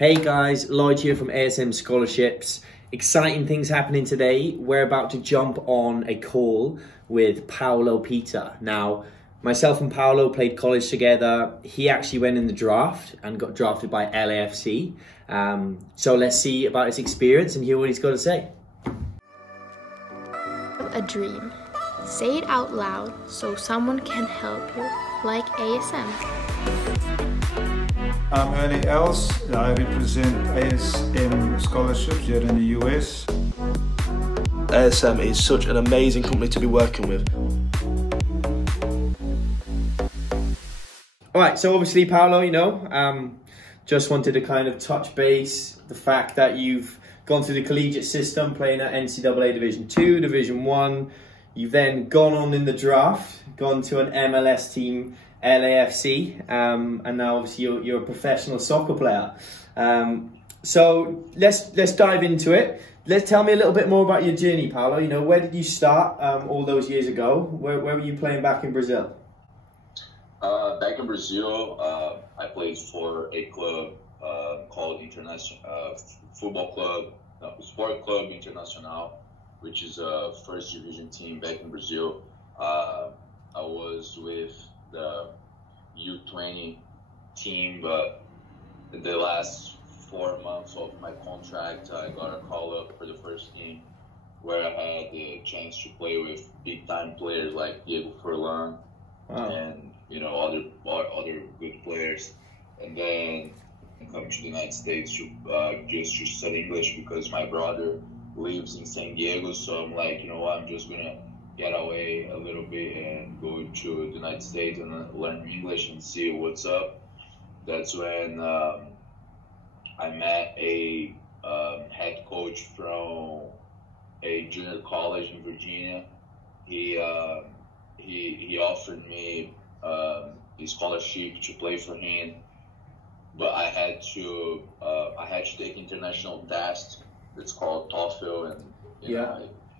Hey guys, Lloyd here from ASM Scholarships. Exciting things happening today. We're about to jump on a call with Paulo Pita. Now, myself and Paulo played college together. He actually went in the draft and got drafted by LAFC. So let's see about his experience and hear what he's got to say. A dream. Say it out loud so someone can help you, like ASM. I'm Ernie Els. I represent ASM Scholarships here in the US. ASM is such an amazing company to be working with. All right, so obviously, Paulo, just wanted to kind of touch base the fact that you've gone through the collegiate system, playing at NCAA Division 2, Division 1. You've then gone on in the draft, gone to an MLS team, LAFC, and now obviously you're a professional soccer player. So let's dive into it. Tell me a little bit more about your journey, Paulo. Where did you start all those years ago? Where were you playing back in Brazil? Back in Brazil, I played for a club called Sport Club Internacional, which is a first division team back in Brazil. I was with the U20 team, but in the last 4 months of my contract, I got a call up for the first team, where I had the chance to play with big time players like Diego Forlan. Wow. And other good players. And then I come to the United States just to study English because my brother lives in San Diego. So I'm like, I'm just gonna get away a little bit and go to the United States and learn English and see what's up. That's when I met a head coach from a junior college in Virginia. He offered me a scholarship to play for him, but I had to take international test. It's called TOEFL, and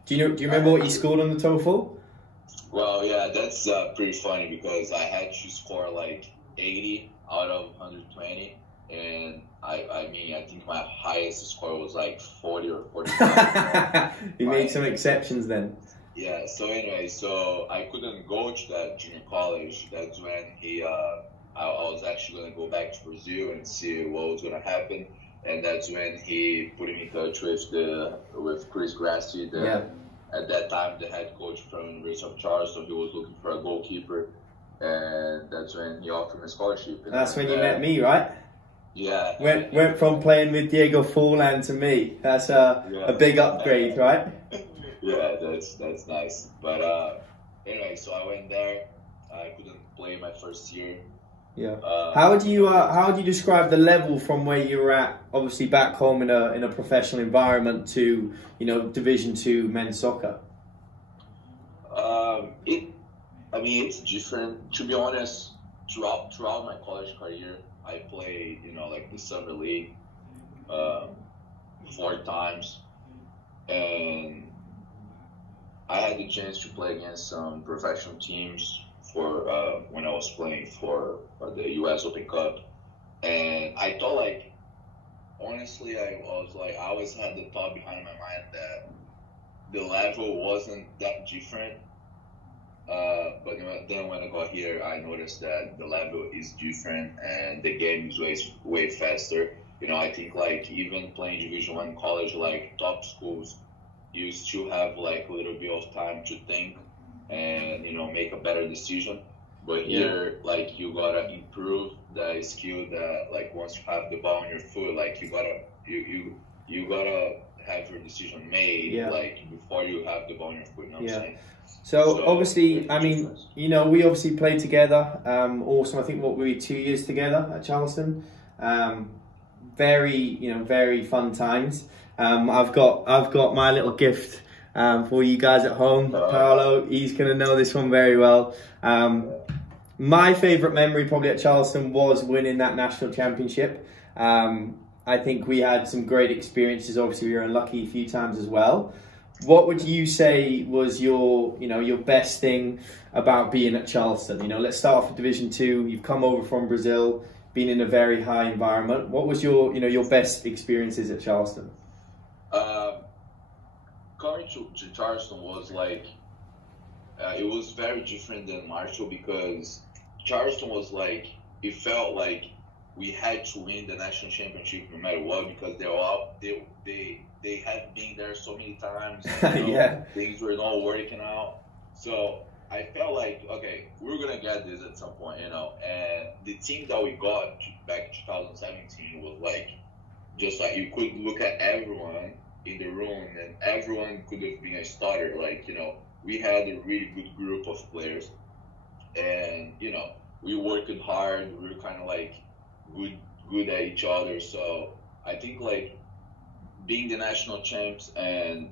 Do you remember what you scored on the TOEFL? Well, yeah, that's pretty funny because I had to score like 80 out of 120, and I think my highest score was like 40 or 45. You made some exceptions then. Yeah. So anyway, I couldn't go to that junior college. That's when I was actually gonna go back to Brazil and see what was gonna happen. And that's when he put me in touch with Chris Grassi, at that time the head coach from University of Charleston. He was looking for a goalkeeper, and that's when he offered me a scholarship. And that's when you met me, right? Yeah. Went from playing with Diego Forlan to me. That's a big upgrade, right? Yeah, that's nice. But anyway, so I went there. I couldn't play my first year. Yeah. How would you describe the level from where you were at, obviously back home in a professional environment, to Division 2 men's soccer? It's different. To be honest, throughout my college career, I played like the summer league 4 times, and I had the chance to play against some professional teams for when I was playing for the US Open Cup. And I thought, honestly, I always had the thought behind my mind that the level wasn't that different. But then when I got here, I noticed that the level is different and the game is way faster. I think even playing Division 1 college, top schools, you still have a little bit of time to think and make a better decision. But here, you gotta improve the skill that once you have the ball on your foot, you gotta have your decision made before you have the ball on your foot. You know what I'm saying? So obviously, we obviously played together. Awesome. I think we were 2 years together at Charleston. Very fun times. I've got my little gift for you guys at home. Paulo, he's gonna know this one very well. My favourite memory probably at Charleston was winning that national championship. I think we had some great experiences. Obviously, we were unlucky a few times as well. What would you say was your best thing about being at Charleston? Let's start off with Division 2. You've come over from Brazil. been in a very high environment. What was your, your best experiences at Charleston? Coming to Charleston was like, it was very different than Marshall, because Charleston was like, it felt like we had to win the national championship no matter what, because they had been there so many times. Yeah. Things were not working out. So I felt like, okay, we're going to get this at some point, and the team that we got back in 2017 was like, just like you could look at everyone in the room and everyone could have been a starter. Like, we had a really good group of players, and, we worked hard. We were kind of like good at each other. So I think like being the national champs and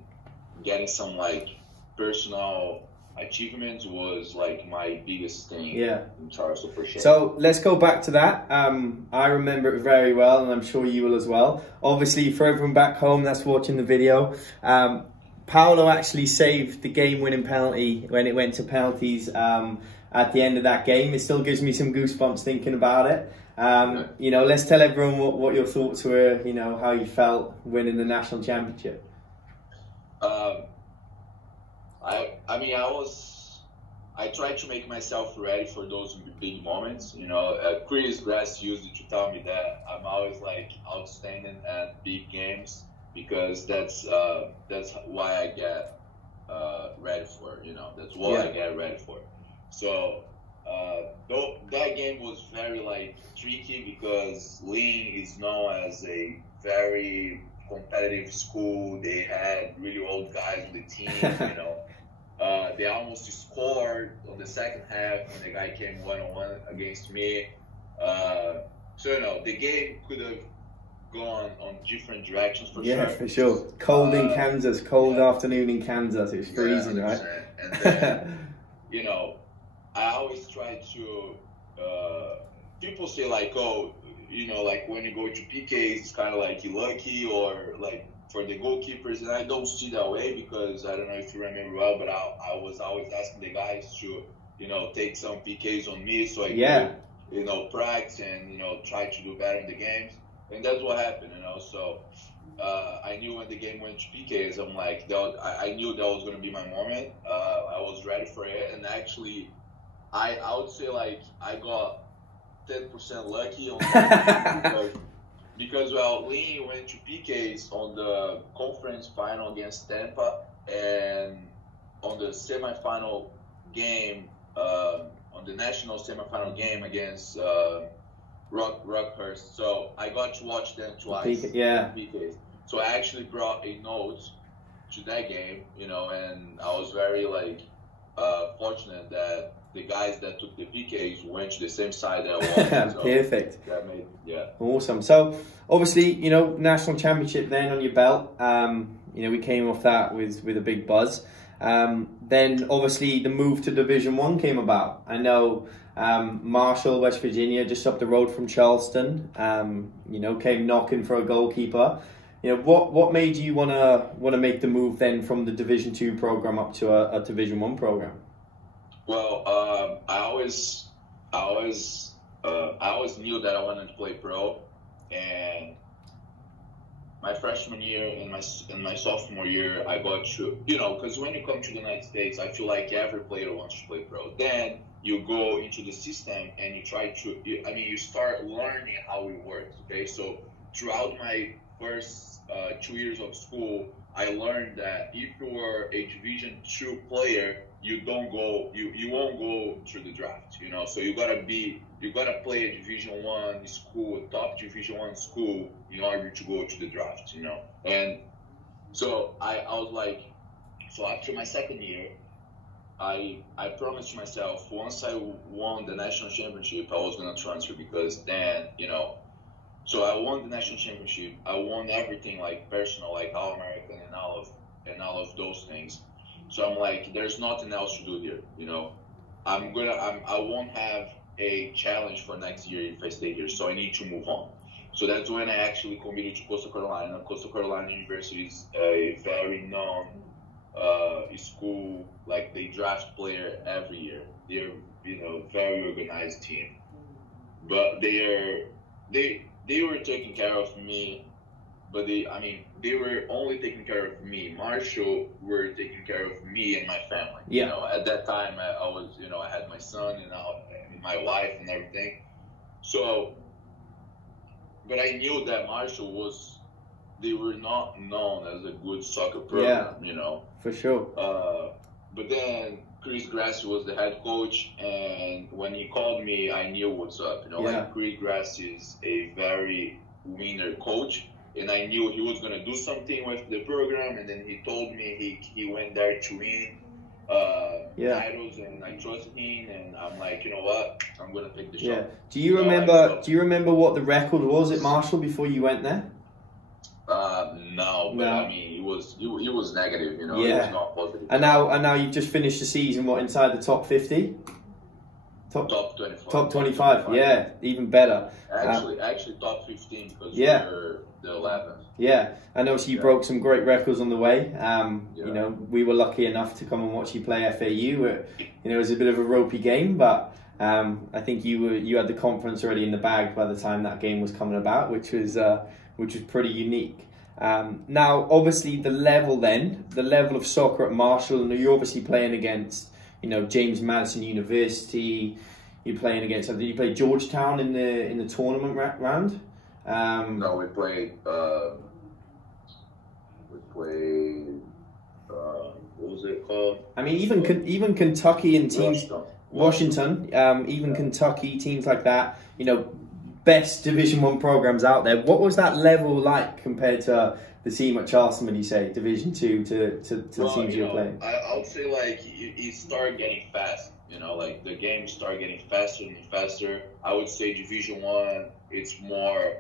getting some like personal achievements was like my biggest thing in Charleston, for sure. So let's go back to that. I remember it very well, and I'm sure you will as well. Obviously, for everyone back home that's watching the video, Paulo actually saved the game-winning penalty when it went to penalties at the end of that game. It still gives me some goosebumps thinking about it. Let's tell everyone what your thoughts were, how you felt winning the national championship. I tried to make myself ready for those big moments. Chris Grass used it to tell me that I'm always like outstanding at big games, because that's why I get ready for it. That's what I get ready for. So that game was very like tricky, because Lynn is known as a very competitive school. They had really old guys on the team. They almost scored on the second half when the guy came 1-on-1 against me. So the game could have gone on different directions for sure. Yeah, for sure. Cold in Kansas, afternoon in Kansas. It was freezing, right? And then, I always try to. People say like, oh, like when you go to PKs, it's kind of like you're lucky, or like for the goalkeepers, and I don't see that way, because I don't know if you remember well, but I was always asking the guys to, take some PKs on me so I could, practice and, try to do better in the games. And that's what happened, So I knew when the game went to PKs, I'm like, I knew that was going to be my moment. I was ready for it. And actually, I would say like I got 10% lucky on that because Lee went to PKs on the conference final against Tampa, and on the semifinal game, on the national semifinal game against Rockhurst. So I got to watch them twice. PKs. So I actually brought a note to that game, and I was very fortunate that the guys that took the PKs went to the same side that I was. So perfect. That made, awesome. So obviously, national championship then on your belt. We came off that with a big buzz. Then obviously the move to Division 1 came about. I know Marshall, West Virginia, just up the road from Charleston, came knocking for a goalkeeper. What made you wanna make the move then from the Division 2 program up to a Division 1 program? Well, I always knew that I wanted to play pro, and my freshman year and my sophomore year, I got to, because when you come to the United States, I feel like every player wants to play pro. Then you go into the system and you try to, you start learning how it works. Okay, so throughout my first 2 years of school, I learned that if you were a Division 2 player, you won't go through the draft, So you gotta play a Division 1 school, a top Division 1 school, in order to go to the draft, And so I was like, so after my second year, I promised myself once I won the national championship, I was gonna transfer, because then, So I won the national championship. I won everything, like personal, like All-American and all of those things. So I'm like, there's nothing else to do here, I won't have a challenge for next year if I stay here, so I need to move on. So that's when I actually committed to Coastal Carolina. Coastal Carolina University is a very known school. Like, they draft player every year. They're very organized team. but they were taking care of me. But they were only taking care of me. Marshall were taking care of me and my family. Yeah. You know, at that time I was, you know, I had my son and my wife and everything. So, but I knew that Marshall they were not known as a good soccer program, you know. For sure. But then Chris Grassi was the head coach, and when he called me, I knew what's up. You know, like Chris Grassi is a very winner coach, and I knew he was gonna do something with the program. And then he told me he went there to win titles, and I trust him. And I'm like, you know what, I'm gonna take the shot. Do you remember? Do you remember what the record was at Marshall before you went there? No, but I mean, it was negative, you know. It was not positive. And now you've just finished the season, what, inside the top 50? Top 25. Top 25, yeah, even better. Actually top 15 because we're the 11th. Yeah, and obviously you broke some great records on the way. You know, we were lucky enough to come and watch you play FAU. You know, it was a bit of a ropey game, but I think you had the confidence already in the bag by the time that game was coming about, which was pretty unique. Now, obviously, the level of soccer at Marshall, and you're obviously playing against, you know, James Madison University. You're playing against. Did you play Georgetown in the tournament round? No, we played. What was it called? I mean, even Kentucky and teams. Washington. Even Kentucky teams like that. You know, best Division I programs out there. What was that level like compared to the team at Charleston? Would you say Division II to the teams you were playing? I would say like it started getting fast. You know, like the games started getting faster and faster. I would say Division I, it's more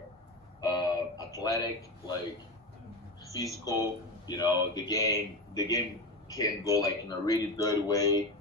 athletic, like physical. You know, the game can go like in a really dirty way.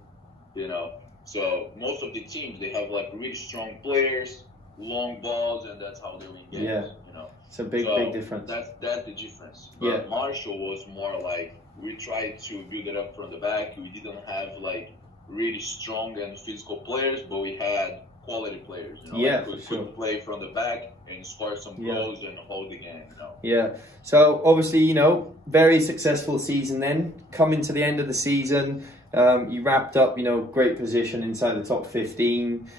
You know, so most of the teams, they have like really strong players, long balls, and that's how they win games. Yeah. You know, it's a big difference. That's the difference. But Marshall was more like we tried to build it up from the back. We didn't have like really strong and physical players, but we had quality players. You know, like we could play from the back and score some goals and hold the game. You know. Yeah. So obviously, you know, very successful season. Then coming to the end of the season, you wrapped up, you know, great position inside the top 15.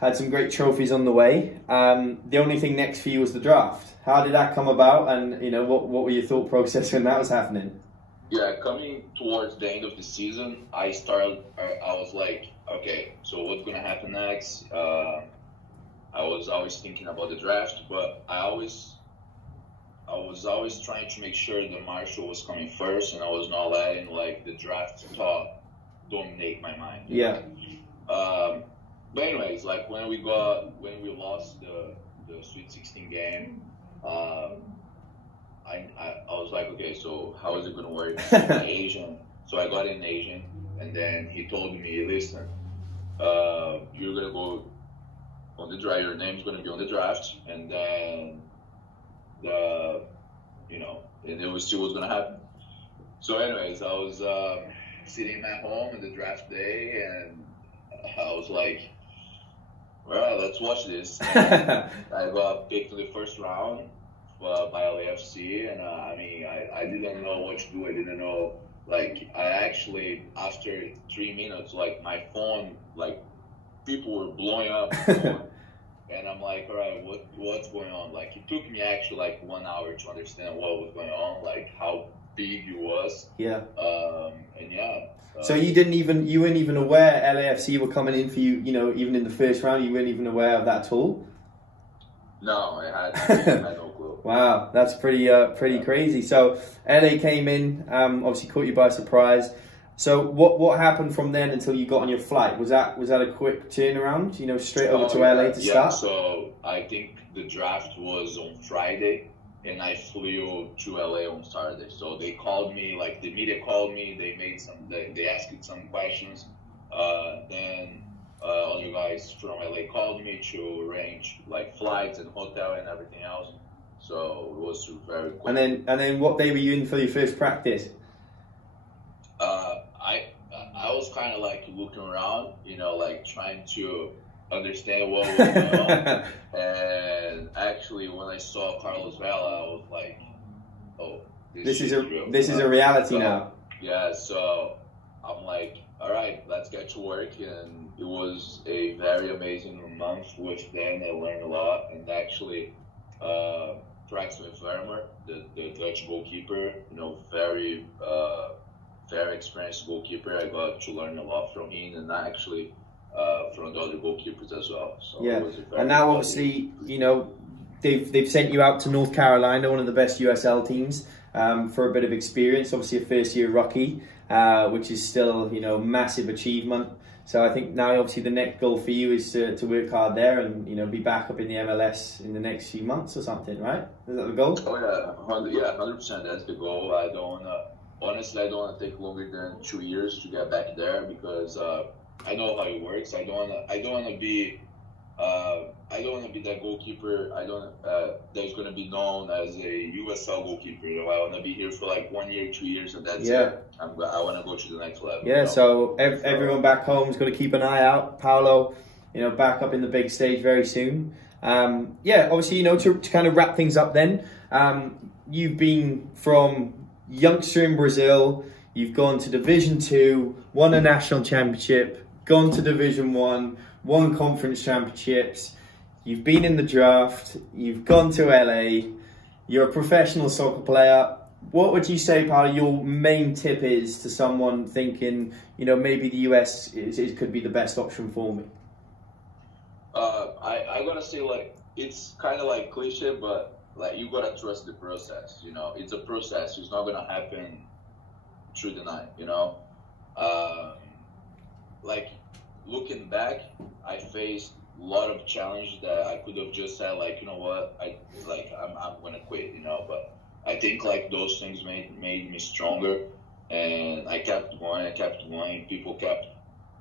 Had some great trophies on the way. The only thing next for you was the draft. How did that come about? And, you know, what were your thought process when that was happening? Yeah, coming towards the end of the season, I was like, okay, so what's going to happen next? I was always thinking about the draft, but I was always trying to make sure that Marshall was coming first, and I was not letting, like, the draft talk dominate my mind. Yeah. But anyways, like when we lost the Sweet 16 game, I was like, okay, so how is it gonna work? I'm Asian, so I got an Asian, and then he told me, listen, you're gonna go on the draft. Your name's gonna be on the draft, and then and it was still what's gonna happen. So, anyways, I was sitting at home on the draft day, and I was like, well, let's watch this. I got picked in the first round by LAFC, and I didn't know what to do. I didn't know, like, I actually, after 3 minutes, like, my phone, like, people were blowing up. And I'm like, all right, what's going on? Like, it took me actually like 1 hour to understand what was going on, like how big it was. Yeah. And yeah. So you weren't even aware LAFC were coming in for you, you know, even in the first round, you weren't even aware of that at all? No, I had no clue. Wow, that's pretty crazy. So LA came in, obviously caught you by surprise. So what happened from then until you got on your flight? Was that a quick turnaround, you know, straight over to LA to start? So I think the draft was on Friday, and I flew to LA on Saturday. So they called me, like the media called me, they asked some questions. Then all you guys from LA called me to arrange like flights and hotel and everything else. So it was very quick. And then what day were you in for your first practice? I was kind of like looking around, you know, like trying to understand what was going on. And actually, when I saw Carlos Vela, I was like, "Oh, this is real. This is a reality now." Yeah, so I'm like, "All right, let's get to work." And it was a very amazing month with them. I learned a lot, and actually, Braxton Vermeer, the Dutch goalkeeper, very experienced goalkeeper. I got to learn a lot from him, and actually from the other goalkeepers as well. So yeah, it was and now obviously, they've sent you out to North Carolina, one of the best USL teams, for a bit of experience. Obviously, a first-year rookie, which is still massive achievement. So I think now obviously the next goal for you is to work hard there and be back up in the MLS in the next few months or something, right? Is that the goal? Oh yeah, 100%. That's the goal. Honestly, I don't want to take longer than 2 years to get back there because I know how it works. I don't want to be that goalkeeper. That's going to be known as a USL goalkeeper. I want to be here for like 1 year, 2 years, and that's it. I want to go to the next level. Yeah. So everyone back home is going to keep an eye out. Paulo, back up in the big stage very soon. Yeah. Obviously, to kind of wrap things up. Then you've been from youngster in Brazil. You've gone to Division 2, won a national championship, gone to Division 1, won conference championships. You've been in the draft. You've gone to LA. You're a professional soccer player. What would you say, Paulo, your main tip is to someone thinking, maybe the US could be the best option for me? I gotta say, it's kind of like cliche, but you gotta trust the process. It's a process. It's not gonna happen through the night. Looking back, I faced a lot of challenges that I could have just said, you know what, I'm gonna quit. But I think those things made me stronger, and I kept going. People kept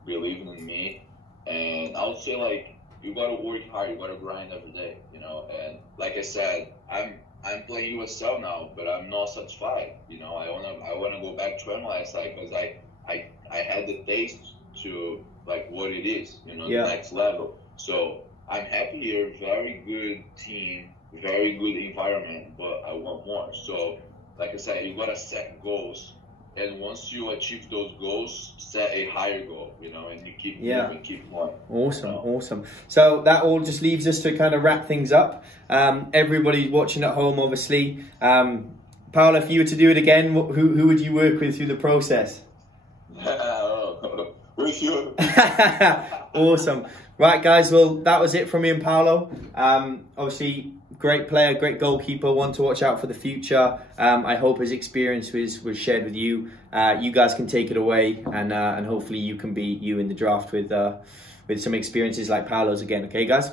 believing in me, and I would say you gotta work hard, you gotta grind every day, And like I said, I'm playing USL now, but I'm not satisfied. I wanna go back to MLS because I had the taste to what it is, the next level. So I'm happy here, very good team, very good environment, but I want more. So like I said, you gotta set goals. And once you achieve those goals, set a higher goal, and you keep moving, keep going. Awesome. So that all just leaves us to kind of wrap things up. Everybody watching at home, obviously. Paulo, if you were to do it again, who would you work with through the process? With you. Awesome. Right, guys. Well, that was it from me and Paulo. Obviously, great player, great goalkeeper, one to watch out for the future. I hope his experience was shared with you. You guys can take it away, and hopefully you can be you in the draft with some experiences like Paulo's again. Okay, guys?